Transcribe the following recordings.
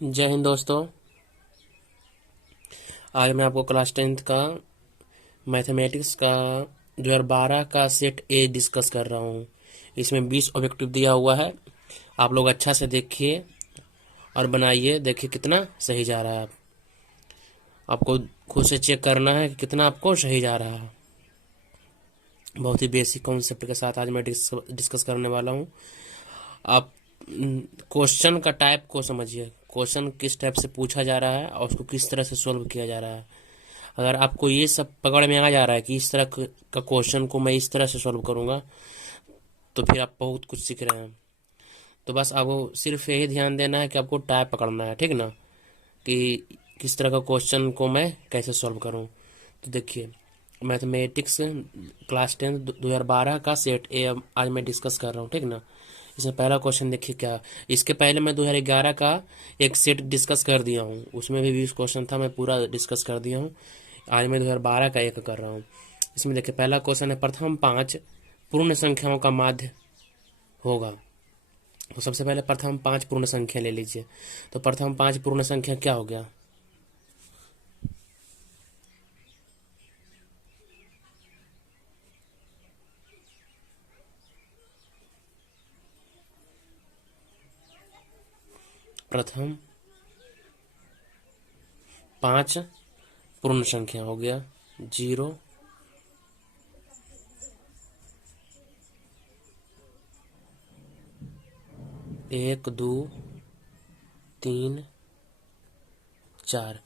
जय हिंद दोस्तों। आज मैं आपको क्लास 10th का मैथमेटिक्स का 2012 का सेट ए डिस्कस कर रहा हूँ। इसमें 20 ऑब्जेक्टिव दिया हुआ है। आप लोग अच्छा से देखिए और बनाइए। देखिए कितना सही जा रहा है। आपको खुद से चेक करना है कि कितना आपको सही जा रहा है। बहुत ही बेसिक कॉन्सेप्ट के साथ आज मैं डिस्कस करने वाला हूँ। आप क्वेश्चन का टाइप को समझिए। क्वेश्चन किस टाइप से पूछा जा रहा है और उसको किस तरह से सोल्व किया जा रहा है। अगर आपको ये सब पकड़ में आ जा रहा है कि इस तरह का क्वेश्चन को मैं इस तरह से सॉल्व करूंगा, तो फिर आप बहुत कुछ सीख रहे हैं। तो बस आपको सिर्फ यही ध्यान देना है कि आपको टाइप पकड़ना है, ठीक ना, कि किस तरह का क्वेश्चन को मैं कैसे सॉल्व करूं। तो देखिए, मैथमेटिक्स क्लास 10 2012 का सेट ए आज मैं डिस्कस कर रहा हूँ, ठीक ना। इसमें पहला क्वेश्चन देखिए क्या। इसके पहले मैं 2011 का एक सेट डिस्कस कर दिया हूँ, उसमें भी 20 क्वेश्चन था, मैं पूरा डिस्कस कर दिया हूँ। आज मैं 2012 का एक कर रहा हूँ। इसमें देखिए पहला क्वेश्चन है, प्रथम 5 पूर्ण संख्याओं का माध्य होगा। तो सबसे पहले प्रथम 5 पूर्ण संख्या ले लीजिए। तो प्रथम 5 पूर्ण संख्या क्या हो गया? प्रथम 5 पूर्ण संख्या हो गया 0, 1, 2, 3, 4।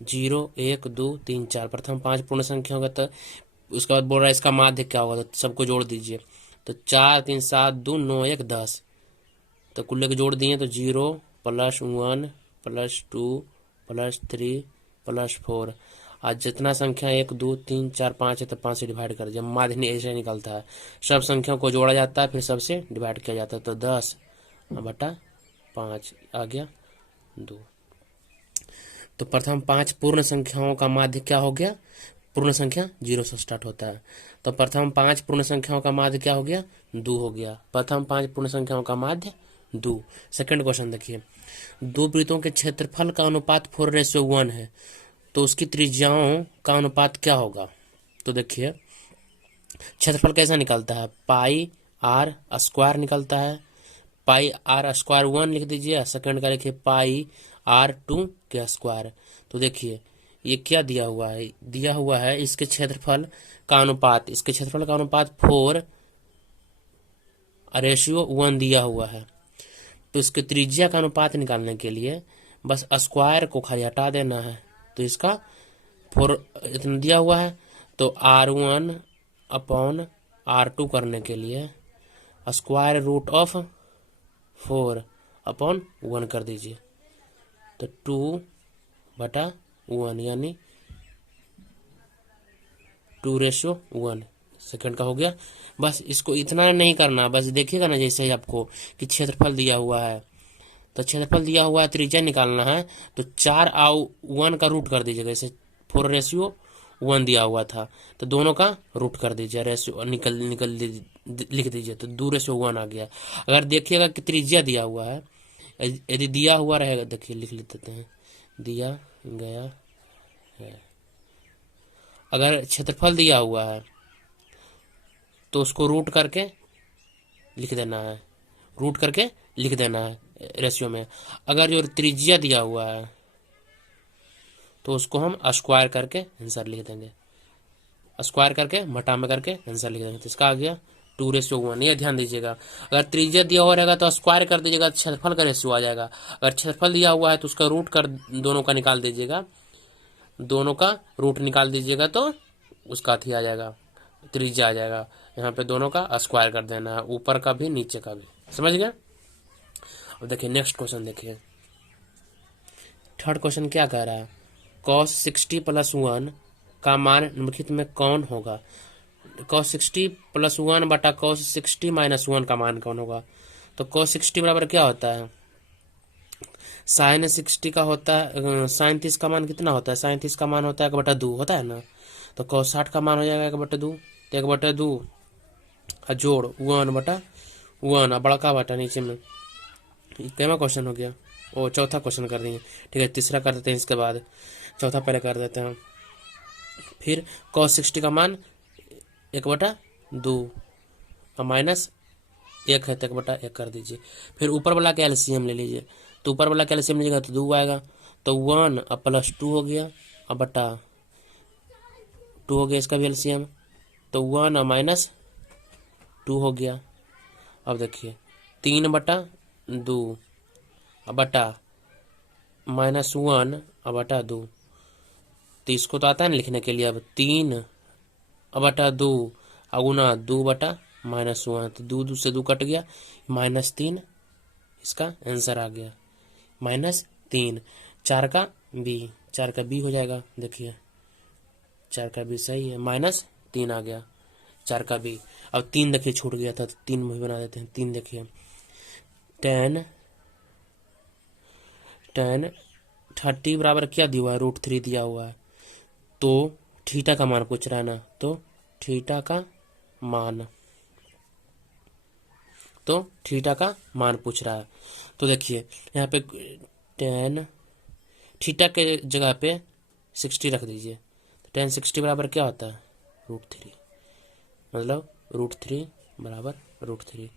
0, 1, 2, 3, 4 प्रथम 5 पूर्ण संख्या होगा। तो उसके बाद बोल रहा है इसका माध्य क्या होगा, तो सबको जोड़ दीजिए। तो 4, 3, 7, 2, 9, 1, 10। तो कुल्ले के जोड़ दिए तो 0 + 1 + 2 + 3 + 4। आज जितना संख्या 1, 2, 3, 4, 5 है तो 5 से डिवाइड कर दिया। माध्य नहीं ऐसे निकलता है, सब संख्याओं को जोड़ा जाता है फिर सबसे डिवाइड किया जाता है। तो 10/5 आ गया 2। तो प्रथम 5 पूर्ण संख्याओं का माध्य क्या हो गया? पूर्ण संख्या 0 से स्टार्ट होता है। तो प्रथम 5 पूर्ण संख्याओं का माध्य क्या हो गया? 2 हो गया। प्रथम 5 पूर्ण संख्याओं का माध्य 2। सेकंड क्वेश्चन देखिए, दो वृत्तों के क्षेत्रफल का अनुपात 4:1 है, तो उसकी त्रिज्याओं का अनुपात क्या होगा? तो देखिए, क्षेत्रफल कैसा निकलता है? पाई आर स्क्वायर निकलता है। पाई आर स्क्वायर 1 लिख दीजिए, सेकंड का लिखिए पाई R2 के स्क्वायर। तो देखिए ये क्या दिया हुआ है? दिया हुआ है इसके क्षेत्रफल का अनुपात। इसके क्षेत्रफल का अनुपात 4:1 दिया हुआ है। तो इसके त्रिज्या का अनुपात निकालने के लिए बस स्क्वायर को खाली हटा देना है। तो इसका 4 इतना दिया हुआ है, तो R1/R2 करने के लिए √4/1 कर दीजिए। तो 2/1 यानी 2:1 सेकंड का हो गया। बस इसको इतना नहीं करना, बस देखिएगा ना जैसे ही आपको कि क्षेत्रफल दिया हुआ है, तो क्षेत्रफल दिया हुआ है, त्रिज्या निकालना है। तो 4/1 का रूट कर दीजिएगा। जैसे 4:1 दिया हुआ था तो दोनों का रूट कर दीजिए, रेशियो निकल निकल लिख दीजिए। तो 2:1 आ गया। अगर देखिएगा कि त्रिज्या दिया हुआ है, यदि दिया हुआ रहेगा, देखिए लिख लेते हैं, दिया गया है। अगर क्षेत्रफल दिया हुआ है तो उसको रूट करके लिख देना है, रूट करके लिख देना है रेशियो में। अगर जो त्रिज्या दिया हुआ है तो उसको हम स्क्वायर करके आंसर लिख देंगे, स्क्वायर करके मटा में करके आंसर लिख देंगे। तो इसका आ गया 2:1। ये ध्यान दीजिएगा, अगर त्रिज्या दिया हुआ रहेगा तो स्क्वायर कर दीजिएगा, क्षेत्रफल का रेशियो आ जाएगा। अगर क्षेत्रफल दिया हुआ है तो उसका रूट कर दोनों का निकाल दीजिएगा, दोनों का रूट निकाल दीजिएगा तो उसका अथी आ जाएगा, त्रिज्या आ जाएगा। यहाँ पे दोनों का स्क्वायर कर देना है, ऊपर का भी नीचे का भी। समझ गया? अब देखिए नेक्स्ट क्वेश्चन देखिए। थर्ड क्वेश्चन क्या कह रहा है? cos 60 + 1 का मान निम्नलिखित में कौन होगा? cos 60 + 1 बटा cos 60 - 1 का मान कौन होगा? तो cos 60 बराबर क्या होता है? sin 60 का होता है, sin 30 का मान कितना होता है? sin 30 का मान होता है 1/2 होता है ना। तो cos 60 का मान हो जाएगा 1/2। तो 1/2 जोड़ 1/1 बड़का बटा नीचे में। कैमा क्वेश्चन हो गया? वो चौथा क्वेश्चन कर देंगे। ठीक है, तीसरा कर देते हैं, इसके बाद चौथा पहले कर देते हैं। फिर cos 60 का मान 1/2 और माइनस 1 है तो 1/1 कर दीजिए। फिर ऊपर वाला का एलसीएम ले लीजिए, तो ऊपर वाला का एलसीएम लीजिएगा तो 2 आएगा, तो 1 और प्लस 2 हो गया और बटा 2 हो गया इसका भी एलसीएम, तो 1 और माइनस 2 हो गया। अब देखिए 3/2 और बटा -1 और बटा 2, तो इसको तो आता है ना लिखने के लिए। अब 3/2 और गुना 2/-1, तो 2 से 2 कट गया, -3 इसका आंसर आ गया, -3। 4 का बी हो जाएगा। देखिए 4 का बी सही है, -3 आ गया 4 का बी। अब 3 देखिए छूट गया था, तो 3 भी बना देते हैं। 3 देखिए tan 30 बराबर क्या दिया हुआ है, √3 दिया हुआ है, तो थीटा का मान पूछ रहा है ना, तो थीटा का मान पूछ रहा है। तो देखिए यहाँ पे tan थीटा के जगह पे 60 रख दीजिए, तो tan 60 बराबर क्या होता है, √3, मतलब √3 बराबर √3,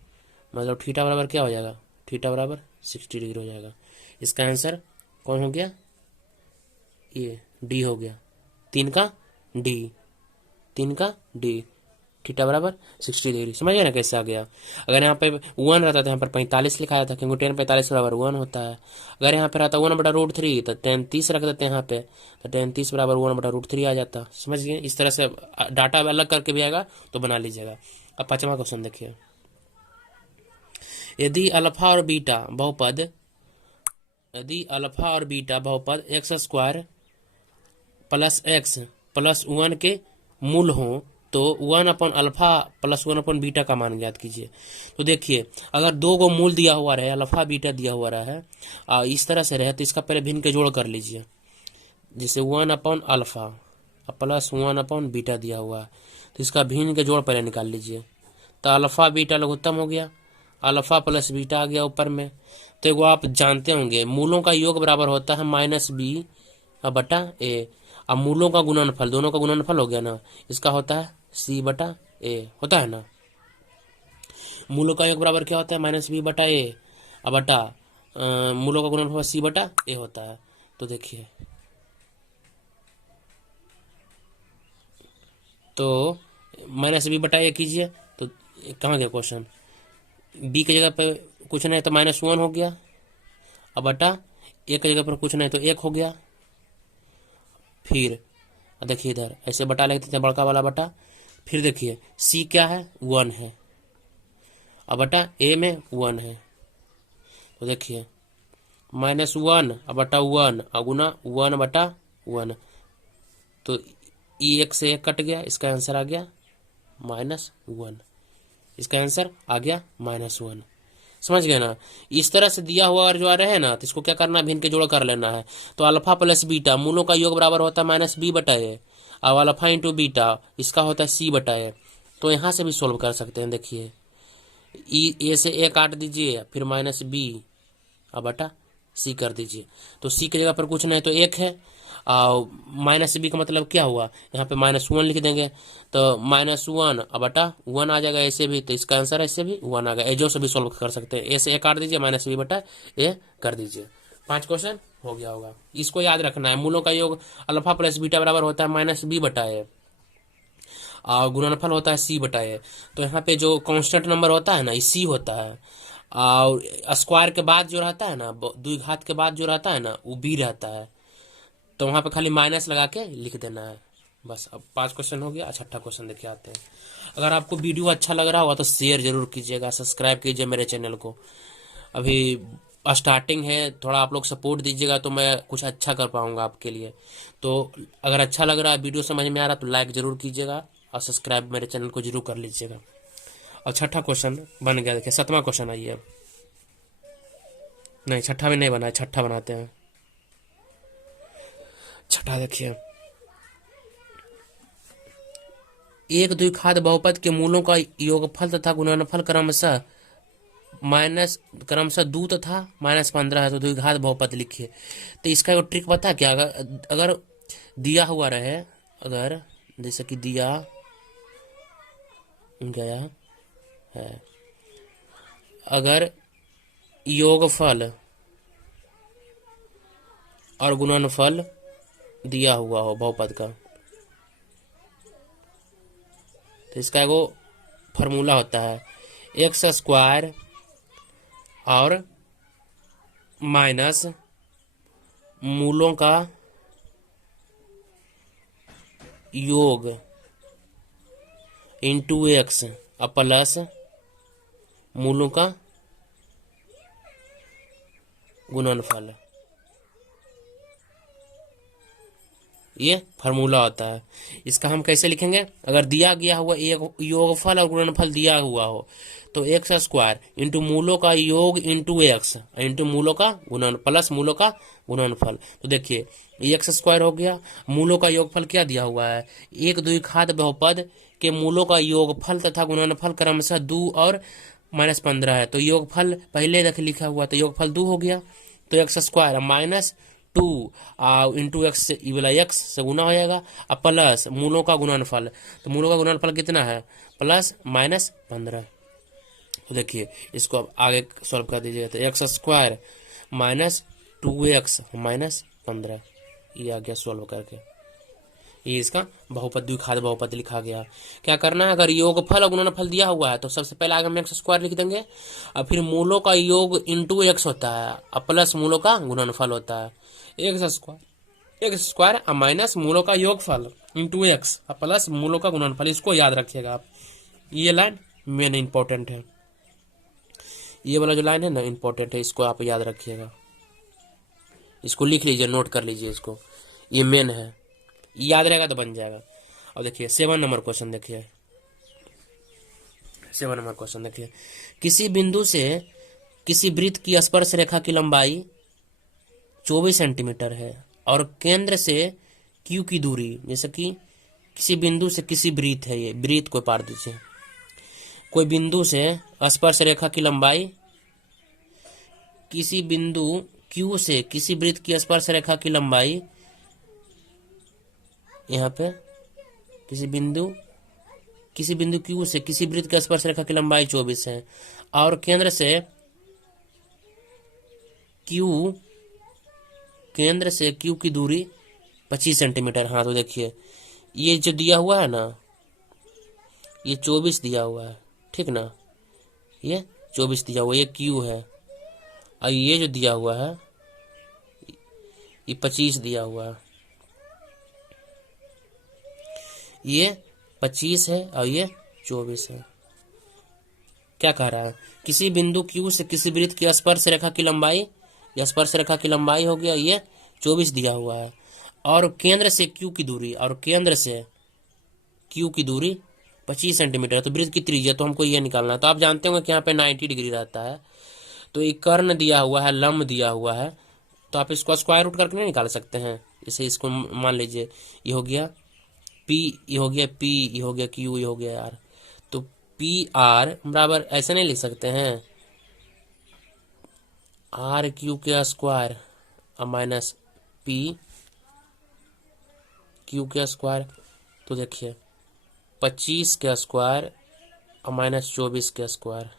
मतलब थीटा बराबर क्या हो जाएगा, थीटा बराबर 60 डिग्री हो जाएगा। इसका आंसर कौन हो गया, ये डी हो गया, 3 का डी, थीटा बराबर 60 डिग्री। समझ गए ना कैसे आ गया। अगर यहाँ पे 1 रहता तो यहाँ पर 45 लिखा जाता, क्योंकि tan 45 बराबर 1 होता है। अगर यहाँ पे रहता 1/√3 तो tan 30 रख देते हैं यहाँ पे, तो tan 30 बराबर 1/√3 आ जाता। समझ गए, इस तरह से डाटा अलग करके भी आएगा तो बना लीजिएगा। अब 5वां क्वेश्चन देखिए, यदि अल्फा और बीटा बहुपद x² + x + 1 के मूल हो, तो 1/अल्फा + 1/बीटा का मान ज्ञात कीजिए। तो देखिए अगर 2 को मूल दिया हुआ रहे, अल्फा बीटा दिया हुआ रहा है, इस तरह से रहे, तो इसका पहले भिन्न के जोड़ कर लीजिए। जैसे 1/अल्फा + 1/बीटा दिया हुआ है, तो इसका भिन्न के जोड़ पहले निकाल लीजिए। तो अल्फा बीटा लघुत्तम हो गया, अल्फा प्लस बीटा आ गया ऊपर में। तो एगो आप जानते होंगे, मूलों का योग बराबर होता है -b/a, अब मूलों का गुणनफल, दोनों का गुणनफल हो गया ना, इसका होता है c/a, होता है ना। मूलों का योग बराबर क्या होता है, -b/a और बटा मूलों का गुणनफल c/a होता है। तो देखिए, तो -b/a कीजिए, तो कहाँ गया क्वेश्चन, बी की जगह पे कुछ नहीं तो -1 हो गया, अब बटा ए की जगह पर कुछ नहीं तो 1 हो गया। फिर देखिए इधर ऐसे बटा लिख देते हैं, बड़का वाला बटा। फिर देखिए सी क्या है, 1 है, अब बटा ए में 1 है, तो देखिए -1 अब बटा 1 और गुना 1/1, तो ई 1 से 1 कट गया, इसका आंसर आ गया -1, इसका आंसर आ गया -1। समझ गए ना। इस तरह से दिया हुआ और जो आ रहे हैं ना, तो इसको क्या करना है, भिन्न के जोड़ कर लेना है। तो अल्फा प्लस बीटा मूलों का योग बराबर होता है -b/a, और अल्फा इंटू बीटा इसका होता है c/a। तो यहाँ से भी सोल्व कर सकते हैं। देखिए ए से a काट दीजिए, फिर -b और बटा c कर दीजिए, तो c की जगह पर कुछ नहीं तो 1 है, और -b का मतलब क्या हुआ, यहाँ पे -1 लिख देंगे, तो -1 और बटा 1 आ जाएगा ऐसे भी, तो इसका आंसर ऐसे भी 1 आ गया। एजो से भी सोल्व कर सकते हैं, ए से a काट दीजिए, -b/a कर दीजिए। 5 क्वेश्चन हो गया होगा। इसको याद रखना है, मूलों का योग अल्फा प्लस बीटा बराबर होता है -b/a, और गुणनफल होता है c/a। तो यहाँ पे जो कांस्टेंट नंबर होता है ना, ये c होता है, और स्क्वायर के बाद जो रहता है ना, द्विघात के बाद जो रहता है ना, वो b रहता है। तो वहाँ पे खाली माइनस लगा के लिख देना है बस। अब 5 क्वेश्चन हो गया। 6ठा क्वेश्चन देखिए आते हैं। अगर आपको वीडियो अच्छा लग रहा होगा तो शेयर जरूर कीजिएगा, सब्सक्राइब कीजिए मेरे चैनल को। अभी स्टार्टिंग है, थोड़ा आप लोग सपोर्ट दीजिएगा तो मैं कुछ अच्छा कर पाऊंगा आपके लिए। तो अगर अच्छा लग रहा है, वीडियो समझ में आ रहा है, तो लाइक जरूर कीजिएगा और सब्सक्राइब मेरे चैनल को जरूर कर लीजिएगा। और 6ठा क्वेश्चन बन गया। देखिए 7वां क्वेश्चन आइए। अब नहीं, 6ठा में नहीं बना है, 6ठा बनाते हैं। 6ठा देखिए, एक द्विघात बहुपद के मूलों का योगफल तथा गुणनफल क्रमशः माइनस क्रमशः 2 तथा -15 है, तो द्विघात बहुपद लिखिए। तो इसका एक ट्रिक पता है क्या, अगर दिया हुआ रहे, अगर जैसे कि दिया गया है, अगर योगफल और गुणनफल दिया हुआ हो बहुपद का, तो इसका एगो फॉर्मूला होता है एक्स स्क्वायर और माइनस मूलों का योग इंटू एक्स और प्लस मूलों का गुणनफल, ये फार्मूला होता है। इसका हम कैसे लिखेंगे, अगर दिया गया हुआ एक योगफल और गुणनफल दिया हुआ हो तो एक्स स्क्वायर इंटू मूलों का योग इंटू एक्स इंटू मूलों का गुणन प्लस मूलों का गुणनफल। तो देखिए एक्स स्क्वायर हो गया, मूलों का योगफल क्या दिया हुआ है, एक द्विघात बहुपद के मूलों का योगफल तथा गुणनफल क्रमशः 2 और -15 है। तो योगफल पहले देख लिखा हुआ, तो योगफल 2 हो गया, तो एक्स स्क्वायर -2 इंटू एक्स से वाला एक्स से गुना हो जाएगा और प्लस मूलों का गुणनफल, तो मूलों का गुणनफल कितना है प्लस -15। तो देखिए इसको अब आगे सॉल्व कर दीजिए, तो एक्स स्क्वायर -2x -15, ये आ गया सॉल्व करके, ये इसका बहुपद द्विघात बहुपद लिखा गया। क्या करना है, अगर योगफल और गुणनफल दिया हुआ है तो सबसे पहले आगे हम एक्स स्क्वायर लिख देंगे और फिर मूलों का योग इंटू एक्स होता है और प्लस मूलों का गुणनफल होता है। एक्स स्क्वायर और माइनस मूलों का योगफल इंटू एक्स और प्लस मूलों का गुणनफल, इसको याद रखिएगा आप, ये लाइन मेन इंपॉर्टेंट है, ये वाला जो लाइन है ना इंपॉर्टेंट है, इसको आप याद रखिएगा, इसको लिख लीजिए, नोट कर लीजिए इसको, ये मेन है, याद रहेगा तो बन जाएगा। और देखिए 7 नंबर क्वेश्चन देखिए, 7 नंबर क्वेश्चन देखिए, किसी बिंदु से किसी वृत्त की स्पर्श रेखा की लंबाई 24 सेंटीमीटर है और केंद्र से क्यू की दूरी, जैसे कि किसी बिंदु से किसी वृत्त है, ये वृत्त को पार दीजिए, कोई बिंदु से स्पर्श रेखा की लंबाई, किसी बिंदु क्यू से किसी वृत्त की स्पर्श रेखा की लंबाई, यहाँ पे किसी बिंदु क्यू से किसी वृत्त की स्पर्श रेखा की लंबाई 24 है और केंद्र से क्यू की दूरी 25 सेंटीमीटर। हाँ तो देखिए ये जो दिया हुआ है ना, ये 24 दिया हुआ है, ठीक ना, ये 24 दिया हुआ है, ये क्यू है, और ये जो दिया हुआ है ये 25 दिया हुआ है, ये 25 है और ये 24 है। क्या कह रहा है, किसी बिंदु क्यू से किसी वृत्त की स्पर्श रेखा की लंबाई, या स्पर्श रेखा की लंबाई हो गया ये 24 दिया हुआ है और केंद्र से क्यू की दूरी, और केंद्र से क्यू की दूरी 25 सेंटीमीटर, तो वृत्त की त्रिज्या, तो हमको ये निकालना है। तो आप जानते होंगे कि यहाँ पे 90 डिग्री रहता है, तो एक कर्ण दिया हुआ है, लंब दिया हुआ है, तो आप इसको स्क्वायर रूट करके नहीं निकाल सकते हैं। इसे इसको मान लीजिए ये हो गया पी, ये हो गया पी, ये हो गया क्यू, ये हो गया आर, तो पी आर बराबर ऐसे नहीं लिख सकते हैं, आर क्यू के स्क्वायर और माइनस पी क्यू के स्क्वायर। तो देखिए 25 के स्क्वायर और माइनस 24 के स्क्वायर,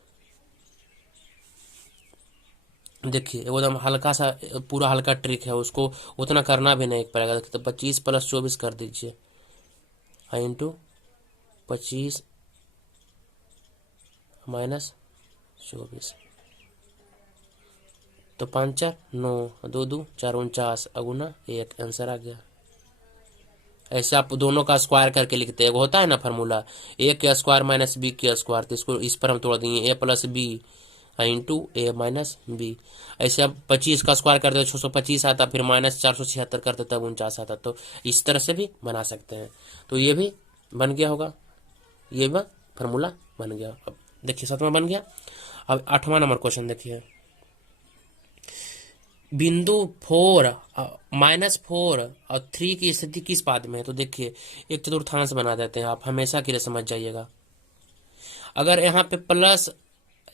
देखिए एकदम हल्का सा पूरा हल्का ट्रिक है, उसको उतना करना भी नहीं पड़ेगा। तो 25 + 24 कर दीजिए इंटू 25 माइनस 24, तो 5 4 9, 2 2 4 49 अगुना 1, आंसर आ गया। ऐसे आप दोनों का स्क्वायर करके लिखते हैं, होता है ना फार्मूला ए के स्क्वायर माइनस बी के स्क्वायर, तो इसको इस पर हम तोड़ देंगे a + b into a minus B. ऐसे आप 25 का स्क्वायर कर देते 625 आता, फिर -476 कर देते 49 आता, तो इस तरह से भी बना सकते हैं। तो ये भी बन गया होगा, ये भी फार्मूला बन गया। अब देखिए 7वां बन गया। अब 8वां नंबर क्वेश्चन देखिए, बिंदु 4 -4 और 3 की स्थिति किस पाद में है। तो देखिए एक चतुर्थांश बना देते हैं, आप हमेशा के लिए समझ जाइएगा। अगर यहाँ पे प्लस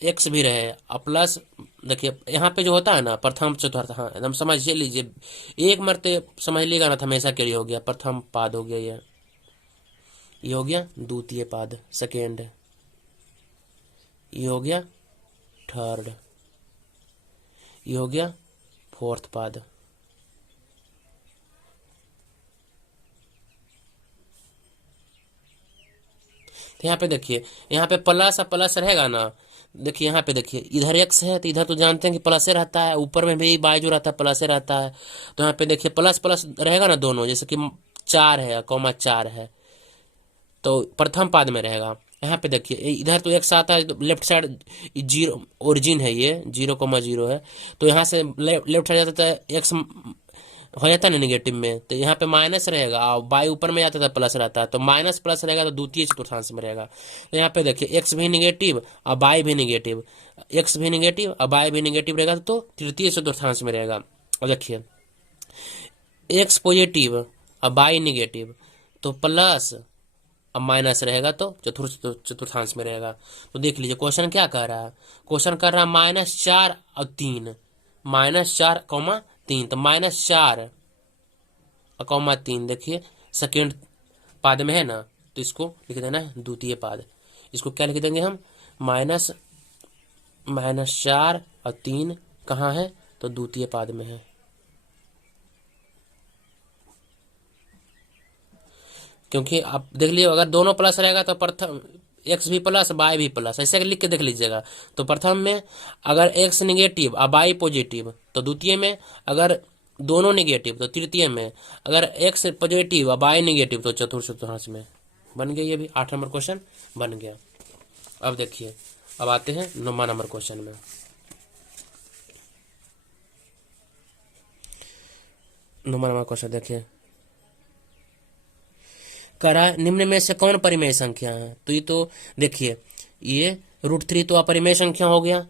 एक्स भी रहे और प्लस, देखिए यहाँ पे जो होता है ना प्रथम चतुर्थ, हाँ एकदम समझ लीजिए, एक मरते समझ लीजिएगा ना तो हमेशा के लिए हो गया, प्रथम पाद हो गया ये हो गया द्वितीय पाद सेकेंड, ये हो गया थर्ड, ये हो गया फोर्थ पाद। तो यहाँ पे देखिए, यहाँ पे प्लस और प्लस रहेगा ना, देखिए यहाँ पे देखिए इधर एक्स है तो इधर तो जानते हैं कि प्लस से रहता है, ऊपर में भी बाई जो रहता है प्लस से रहता है, तो यहाँ पे देखिए प्लस प्लस रहेगा ना दोनों, जैसे कि 4 है कॉमा 4 है तो प्रथम पाद में रहेगा। यहाँ पे देखिए इधर तो एक्स आता है तो लेफ्ट साइड जीरो ओरिजिन है, ये 0,0 है, तो यहाँ से लेफ्ट साइड जाता है एक्स हो जाता है ना निगेटिव में, तो यहाँ पे माइनस रहेगा और बाई ऊपर में जाता था प्लस रहता है, तो माइनस प्लस रहेगा तो द्वितीय चतुर्थांश में रहेगा। तो यहाँ पे देखिए एक्स भी निगेटिव और बाई भी निगेटिव, एक्स भी निगेटिव और बाई भी निगेटिव रहेगा तो तृतीय चतुर्थांश में रहेगा। और देखिए एक्स पॉजिटिव और बाई निगेटिव तो प्लस अब माइनस रहेगा तो चतुर्थांश में रहेगा। तो देख लीजिए क्वेश्चन क्या कह रहा है, क्वेश्चन कर रहा है -4 और 3, -4,3, तो -4 और कॉमा 3 देखिए सेकेंड पाद में है ना, तो इसको लिख देना है द्वितीय पाद। इसको क्या लिख देंगे हम, -4 और 3 कहाँ है तो द्वितीय पाद में है, क्योंकि आप देख लीजिए अगर दोनों प्लस रहेगा तो प्रथम एक्स भी प्लस बाई भी प्लस, ऐसे लिख के देख लीजिएगा। तो प्रथम में अगर एक्स निगेटिव और बाई पॉजिटिव तो द्वितीय में, अगर दोनों निगेटिव तो तृतीय में, अगर एक्स पॉजिटिव और बाई निगेटिव तो चतुर्थ चतुर्थांश में। बन गया, ये भी 8 नंबर क्वेश्चन बन गया। अब देखिए अब आते हैं 9वां नंबर क्वेश्चन में। 9वां नंबर क्वेश्चन देखिए, करा निम्न में से कौन परिमेय संख्या है, तो ये तो देखिए ये √3 तो अपरिमेय संख्या हो गया,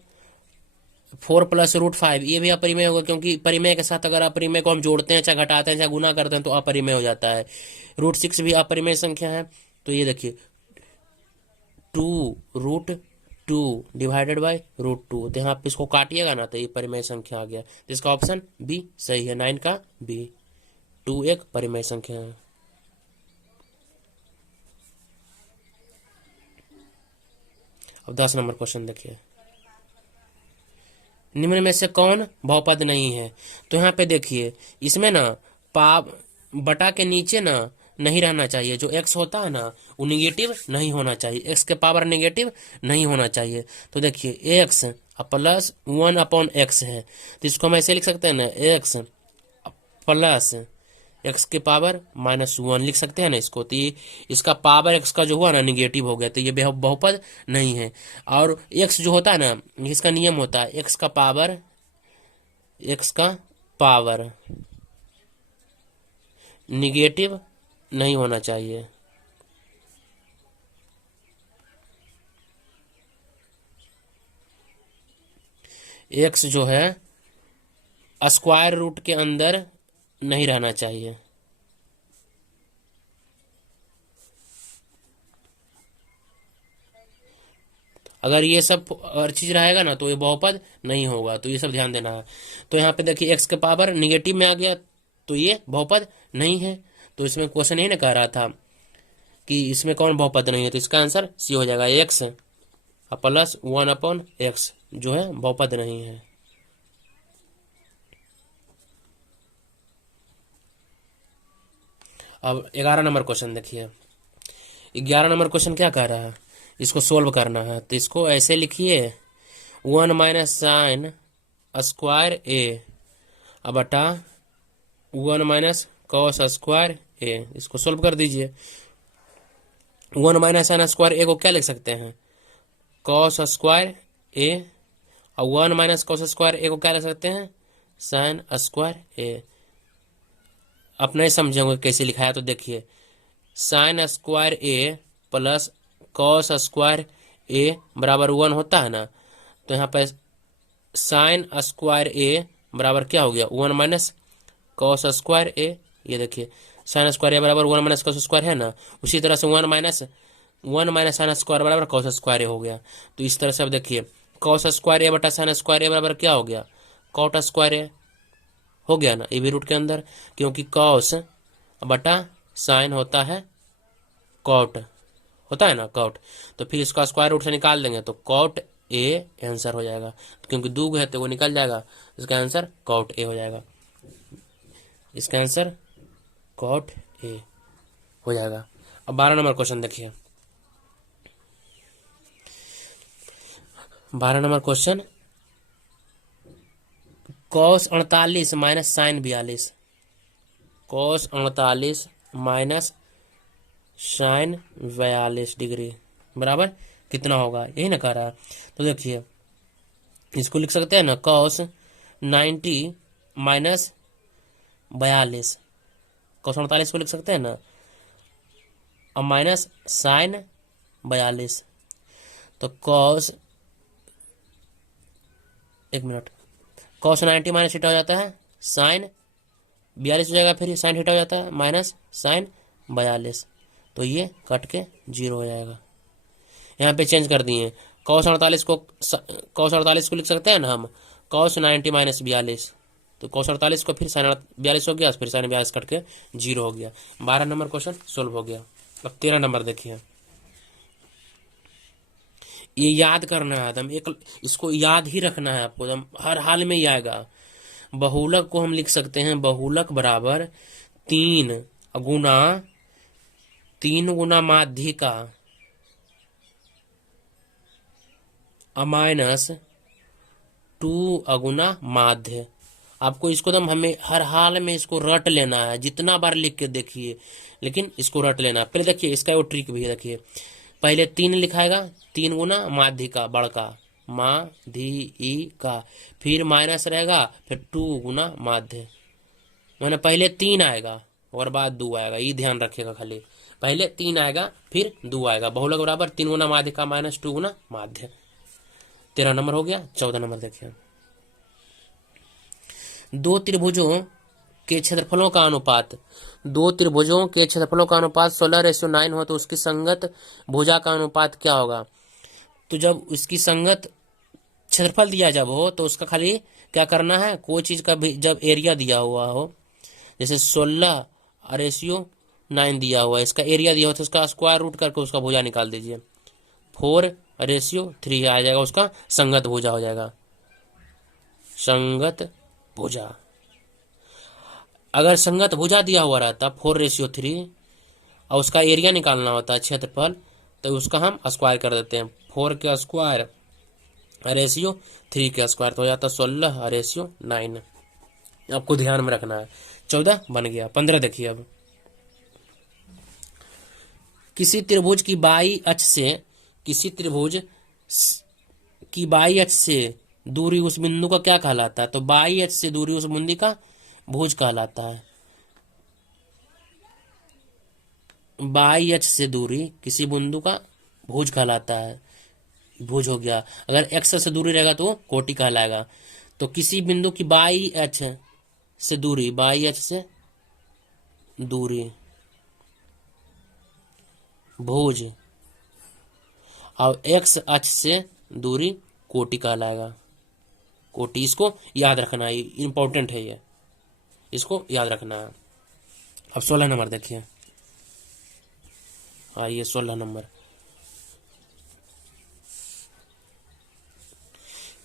4 + √5 ये भी अपरिमेय होगा, क्योंकि परिमेय के साथ अगर अपरिमेय को हम जोड़ते हैं चाहे घटाते हैं चाहे गुना करते हैं तो अपरिमेय हो जाता है। √6 भी अपरिमेय संख्या है, तो ये देखिए 2√2 डिवाइडेड बाय √2, तो यहाँ पे इसको काटिएगा ना तो ये परिमेय संख्या आ गया, तो इसका ऑप्शन बी सही है, 9 का बी, 2 एक परिमेय संख्या है। अब 10 नंबर क्वेश्चन देखिए, निम्न में से कौन बहुपद नहीं है, तो यहाँ पे देखिए इसमें ना बटा के नीचे ना नहीं रहना चाहिए, जो एक्स होता है ना वो निगेटिव नहीं होना चाहिए, एक्स के पावर निगेटिव नहीं होना चाहिए। तो देखिए एक्स प्लस 1/x है, तो इसको हम ऐसे लिख सकते हैं ना, एक्स प्लस एक्स के पावर -1 लिख सकते हैं ना इसको, तो ये इसका पावर एक्स का जो हुआ ना निगेटिव हो गया, तो ये बहुपद नहीं है। और एक्स जो होता है ना, इसका नियम होता है एक्स का पावर निगेटिव नहीं होना चाहिए। एक्स जो है स्क्वायर रूट के अंदर नहीं रहना चाहिए। अगर ये सब हर चीज रहेगा ना तो ये बहुपद नहीं होगा, तो ये सब ध्यान देना है। तो यहाँ पे देखिए एक्स के पावर निगेटिव में आ गया तो ये बहुपद नहीं है, तो इसमें क्वेश्चन ये ना कह रहा था कि इसमें कौन बहुपद नहीं है, तो इसका आंसर सी हो जाएगा, एक्स प्लस 1/x जो है बहुपद नहीं है। अब 11 नंबर क्वेश्चन देखिए, 11 नंबर क्वेश्चन क्या कह रहा है, इसको सोल्व करना है, तो इसको ऐसे लिखिए 1 - sin स्क्वायर ए बटा 1 - cos स्क्वायर ए, इसको सोल्व कर दीजिए। 1 - sin स्क्वायर ए को क्या लिख सकते हैं, cos स्क्वायर ए, और 1 - cos स्क्वायर ए को क्या लिख सकते हैं, sin स्क्वायर ए। अपना ही समझेंगे कैसे लिखा है, तो देखिए sin स्क्वायर ए प्लस cos स्क्वायर ए बराबर 1 होता है ना, तो यहाँ पे sin स्क्वायर ए बराबर क्या हो गया, 1 - cos स्क्वायर ए। ये देखिए sin स्क्वायर ए बराबर 1 - cos स्क्वायर है ना, उसी तरह से 1 - sin स्क्वायर बराबर cos स्क्वायर ए हो गया। तो इस तरह से अब देखिए कॉस स्क्वायर ए बटा साइन स्क्वायर ए बराबर क्या हो गया, कॉट स्क्वायर ए हो गया ना, ए भी रूट के अंदर, क्योंकि कॉस बटा साइन होता है कॉट, होता है ना कॉट। तो फिर इसका स्क्वायर रूट से निकाल देंगे तो कॉट ए आंसर हो जाएगा, क्योंकि दो है तो वो निकल जाएगा, इसका आंसर कॉट ए हो जाएगा, इसका आंसर कॉट ए हो जाएगा। अब 12 नंबर क्वेश्चन देखिए, 12 number question, cos 48 minus sine 42, cos 48 minus sine 42 degree बराबर कितना होगा, यही ना कह रहा है। तो देखिए इसको लिख सकते हैं ना, कॉस 90 माइनस 42, कॉस 48 को लिख सकते हैं ना, और माइनस साइन 42, तो कॉस, एक मिनट, कॉस 90 माइनस थीटा हो जाता है साइन 42 हो जाएगा, फिर साइन थीटा हो जाता है माइनस साइन 42, तो ये कट के 0 हो जाएगा। यहाँ पे चेंज कर दिए, कॉस 48 को लिख सकते हैं ना हम कॉस 90 माइनस 42, तो cos 48 को फिर sin 42 हो गया, फिर sin 42 कट के 0 हो गया। 12 नंबर क्वेश्चन सोल्व हो गया। अब 13 नंबर देखिए, ये याद करना है एकदम, एक इसको याद ही रखना है आपको, एकदम हर हाल में ही आएगा। बहुलक को हम लिख सकते हैं, बहुलक बराबर 3 गुना माध्यिका माइनस 2 अगुना माध्य। आपको इसको एकदम हमें हर हाल में इसको रट लेना है, जितना बार लिख के देखिए, लेकिन इसको रट लेना है। पहले देखिए इसका वो ट्रिक भी देखिए, पहले 3 लिखाएगा, 3 गुना माध्यिका बड़का माध्यिका, फिर माइनस रहेगा, फिर 2 गुना माध्य, मैंने पहले 3 आएगा और बाद 2 आएगा, ये ध्यान रखिएगा खाली, पहले 3 आएगा फिर 2 आएगा। बहुलक बराबर 3 गुना माध्यिका माइनस 2 गुना माध्य। 13 नंबर हो गया। 14 नंबर देखिए, दो त्रिभुजों के क्षेत्रफलों का अनुपात, 2 त्रिभुजों के क्षेत्रफलों का अनुपात 16:9 हो तो उसकी संगत भुजा का अनुपात क्या होगा। तो जब उसकी संगत क्षेत्रफल दिया जब हो तो उसका खाली क्या करना है, कोई चीज का भी जब एरिया दिया हुआ हो, जैसे 16:9 दिया हुआ है, इसका एरिया दिया हो तो उसका स्क्वायर रूट करके उसका भुजा निकाल दीजिए, 4:3 आ जाएगा, उसका संगत भुजा हो जाएगा, संगत भुजा। अगर संगत भुजा दिया हुआ रहता 4:3 और उसका एरिया निकालना होता है क्षेत्रफल, तो उसका हम स्क्वायर कर देते हैं, 4 के स्क्वायर रेशियो 3 के स्क्वायर, तो हो जाता 16:9। आपको ध्यान में रखना है। 14 बन गया। 15 देखिए, अब किसी त्रिभुज की बाई अक्ष से दूरी उस बिंदु का क्या कहलाता है, तो बाई अक्ष से दूरी उस बिंदु का भुज कहलाता है। बाई अक्ष से दूरी किसी बिंदु का भुज कहलाता है, भुज हो गया। अगर एक्स से दूरी रहेगा तो कोटि कहलाएगा। तो किसी बिंदु की बाई अक्ष से दूरी, बाई अक्ष से दूरी भुज, और एक्स अक्ष से दूरी कोटि कहलाएगा, कोटि। इसको याद रखना है, इंपॉर्टेंट है ये, इसको याद रखना है। अब 16 नंबर देखिए, आइए 16 नंबर,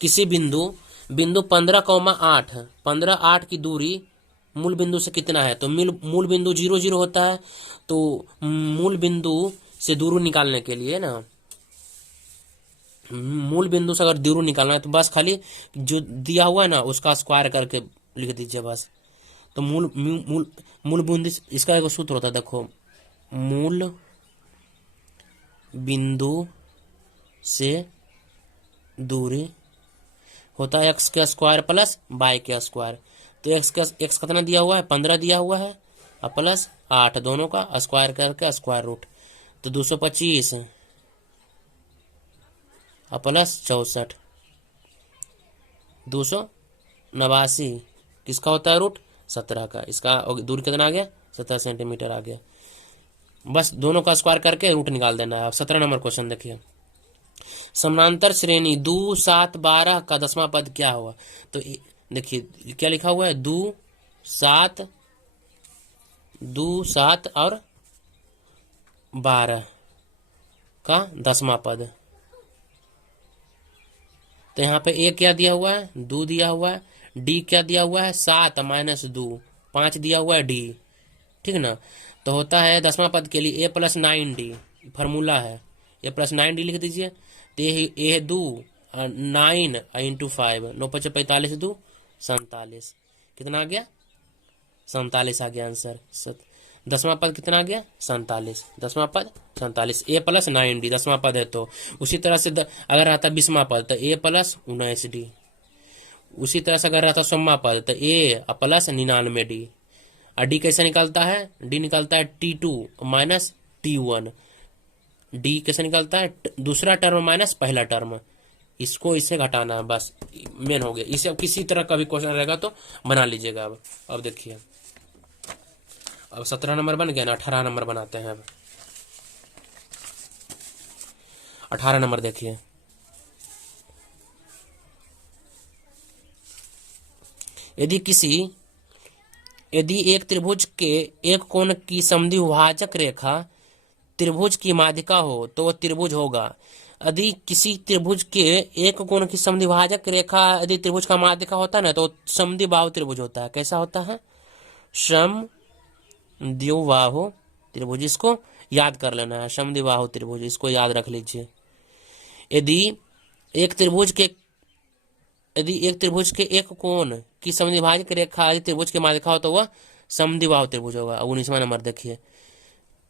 किसी बिंदु 15,8 15,8 की दूरी मूल बिंदु से कितना है, तो मूल बिंदु 0 0 होता है, तो मूल बिंदु से दूरी निकालने के लिए ना, मूल बिंदु से अगर दूरी निकालना है तो बस खाली जो दिया हुआ है ना उसका स्क्वायर करके लिख दीजिए बस। तो मूल बिंदु, इसका एक सूत्र होता है, देखो, मूल बिंदु से दूरी होता है एक्स के स्क्वायर प्लस वाई के स्क्वायर। तो एक्स कितना दिया हुआ है, 15 दिया हुआ है, और प्लस 8, दोनों का स्क्वायर करके स्क्वायर रूट, तो 225 और प्लस 64, 289 किसका होता है, रूट 17 का। इसका दूरी कितना आ गया, 17 सेंटीमीटर आ गया। बस दोनों का स्क्वायर करके रूट निकाल देना है। अब 17 नंबर क्वेश्चन देखिए, समानांतर श्रेणी 2 7 12 का 10वां पद क्या होगा? तो देखिए क्या लिखा हुआ है, 2 7 और 12 का 10वां पद। तो यहाँ पे ए क्या दिया हुआ है, 2 दिया हुआ है, डी क्या दिया हुआ है, 7 माइनस 2 5 दिया हुआ है डी, ठीक ना। तो होता है 10वां पद के लिए a+9d फार्मूला है, a+9d लिख दीजिए। तो ए 2 9 इंटू 5 9 5 45 2 47, कितना आ गया 47 आ गया आंसर। 10वां पद कितना आ गया 47, 10वां पद 47, a+9d 10वां पद है। तो उसी तरह से अगर आता 20वां पद तो a+19d, उसी तरह से अगर रहता 100वां पद तो a+99d। और डी कैसे निकलता है, डी निकलता है T2 माइनस T1, डी कैसे निकलता है, दूसरा टर्म माइनस पहला टर्म, इसको इससे घटाना है, बस मेन हो गया। इसे अब किसी तरह का भी क्वेश्चन रहेगा तो बना लीजिएगा। अब देखिए, अब 17 नंबर बन गया ना, 18 नंबर बनाते हैं। अब 18 नंबर देखिए, यदि एक त्रिभुज के एक कोण की समद्विभाजक रेखा त्रिभुज की माध्यिका हो तो वह त्रिभुज होगा। यदि किसी त्रिभुज के एक कोण की समद्विभाजक रेखा यदि त्रिभुज का माध्यिका होता है ना तो समद्विबाहु त्रिभुज होता है। कैसा होता है, समद्विबाहु त्रिभुज, इसको याद कर लेना है, समद्विबाहु त्रिभुज, इसको याद रख लीजिए। यदि एक त्रिभुज के एक कोण की समद्विभाजक रेखा यदि त्रिभुज की माध्यिका हो तो वह समद्विबाहु त्रिभुज होगा। अब 19वां नंबर देखिए,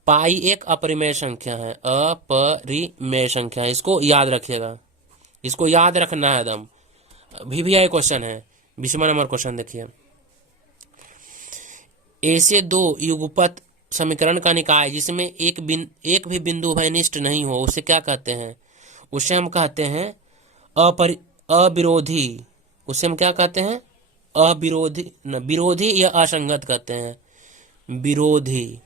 पाई एक अपरिमेय संख्या है, अपरिमेय संख्या है, इसको याद रखिएगा, इसको याद रखना है एकदम। VVI क्वेश्चन है। 20वां नंबर क्वेश्चन देखिए, ऐसे दो युगपत समीकरण का निकाय जिसमें एक भी बिंदु उभयनिष्ठ नहीं हो उसे क्या कहते हैं? उसे हम कहते हैं अविरोधी। उसे हम क्या कहते हैं, अविरोधी, विरोधी या असंगत कहते हैं, विरोधी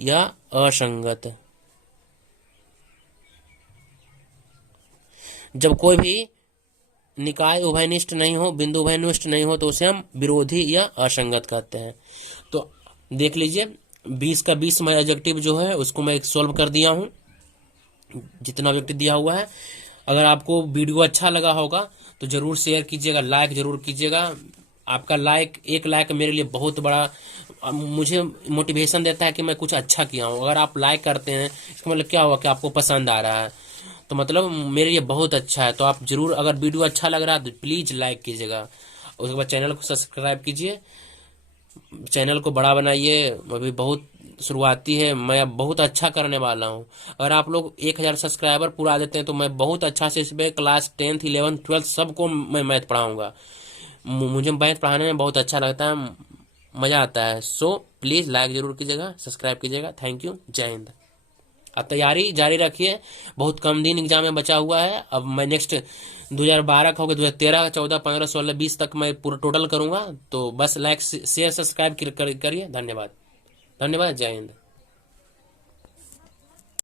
या असंगत। जब कोई भी निकाय उभयनिष्ठ नहीं हो, बिंदु उभयनिष्ठ नहीं हो तो उसे हम विरोधी या असंगत कहते हैं। तो देख लीजिए 20 का 20 मैं एडजेक्टिव जो है उसको मैं सोल्व कर दिया हूं, जितना ऑब्जेक्टिव दिया हुआ है। अगर आपको वीडियो अच्छा लगा होगा तो जरूर शेयर कीजिएगा, लाइक जरूर कीजिएगा। आपका एक लाइक मेरे लिए बहुत बड़ा मुझे मोटिवेशन देता है कि मैं कुछ अच्छा किया हूँ। अगर आप लाइक करते हैं इसका मतलब क्या हुआ कि आपको पसंद आ रहा है, तो मतलब मेरे लिए बहुत अच्छा है। तो आप जरूर, अगर वीडियो अच्छा लग रहा है तो प्लीज लाइक कीजिएगा। उसके बाद चैनल को सब्सक्राइब कीजिए, चैनल को बड़ा बनाइए। अभी बहुत शुरुआती है, मैं बहुत अच्छा करने वाला हूं। अगर आप लोग 1000 सब्सक्राइबर पूरा देते हैं तो मैं बहुत अच्छा से इसमें क्लास 10th 11th 12th सबको मैं मैथ पढ़ाऊंगा। मुझे मैथ पढ़ाने में बहुत अच्छा लगता है, मजा आता है। सो प्लीज लाइक जरूर कीजिएगा, सब्सक्राइब कीजिएगा। थैंक यू, जय हिंद। अब तैयारी जारी रखिए, बहुत कम दिन एग्जाम में बचा हुआ है। अब मैं नेक्स्ट 2012 का होगा, 2013 14 15 16 20 तक मैं पूरा टोटल करूंगा। तो बस लाइक शेयर सब्सक्राइब करिए। धन्यवाद, धन्यवाद, जय हिंद।